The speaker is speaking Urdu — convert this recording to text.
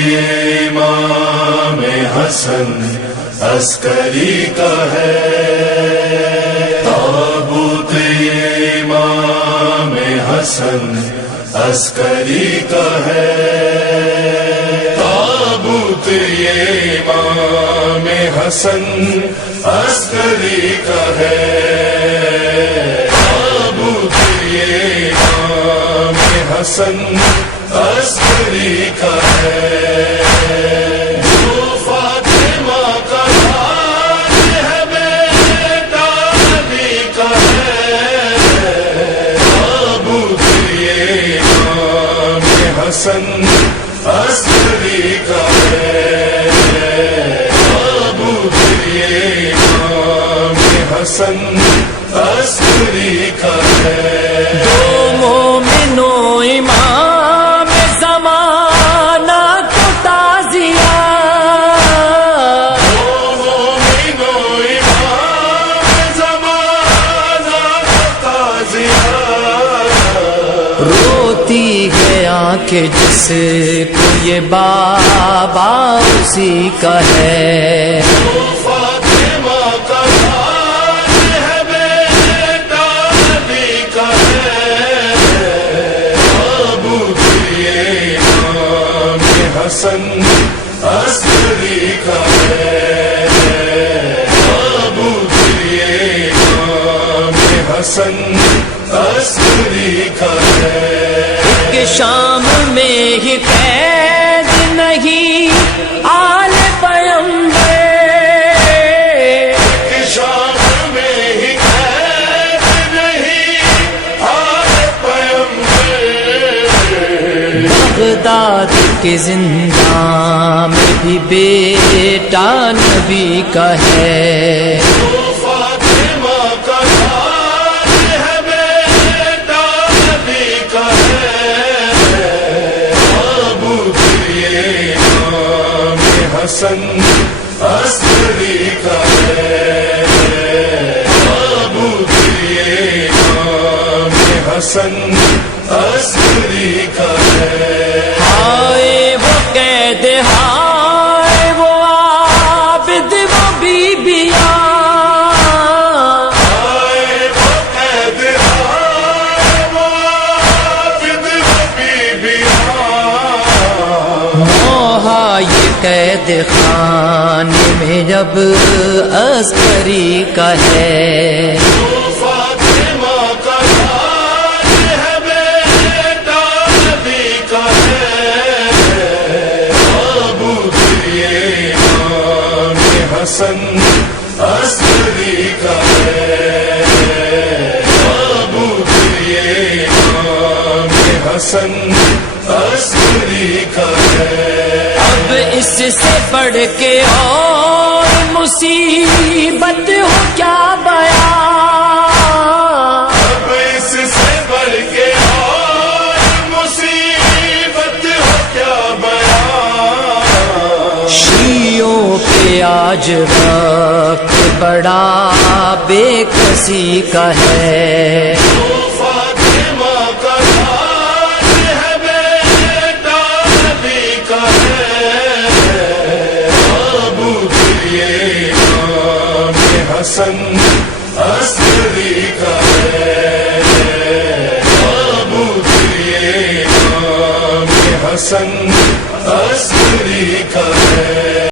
یہ امام حسن عسکری کا ہے، تابوت یہ امام حسن عسکری کا ہے، تابوت یہ امام حسن عسکری کا ہے، تابوت یہ امام حسن عسکری کا ہے، جو فاطمہ کا تاج ہے بیٹا نبی کا ہے، تابوت یہ امام حسن عسکری کا ہے، تابوت یہ امام حسن عسکری کا ہے، دو مومنوں امام زمانہ کو تعزیہ، دو مومنوں امام زمانہ کو تعزیہ، روتی ہے آنکھیں جس کو یہ بابا اسی کا ہے، فاطمہ کا تاج ہے بیٹا نبی کا ہے، تابوت یہ امام حسن عسکری کا ہے، تابوت یہ امام حسن عسکری کا ہے، کہ شام میں ہی قید نہیں آل پیمبر، کہ شام میں ہی قید نہیں آل پیمبر، بغداد کے زندان میں بھی بیٹا نبی کا ہے، فاطمہ کا تاج ہے بیٹا نبی کا ہے، تابوت یہ امام حسن عسکری کا ہے، تابوت یہ امام حسن عسکری کا ہے، ہائے وہ قید ہائے وہ عابد وہ بیبیاں، آئے وہ قید آئے وہ عابد و بیبیاں، موہا یہ قید خانے میں جب عسکری کا ہے، فاطمہ کا تاج ہے بیٹا نبی کا ہے، تابوت یہ امام حسن عسکری کا ہے، تابوت یہ امام حسن عسکری کا ہے، اب اس سے بڑھ کے اور مصیبت ہو کیا بیان، اب اس سے بڑھ کے اور مصیبت ہو کیا بیان، شیعوں پہ آج وقت بڑا بے کسی کا ہے، فاطمہ کا تاج ہے بیٹا نبی کا ہے، تابوت یہ امام حسن عسکری کا ہے، تابوت یہ امام حسن عسکری کا ہے۔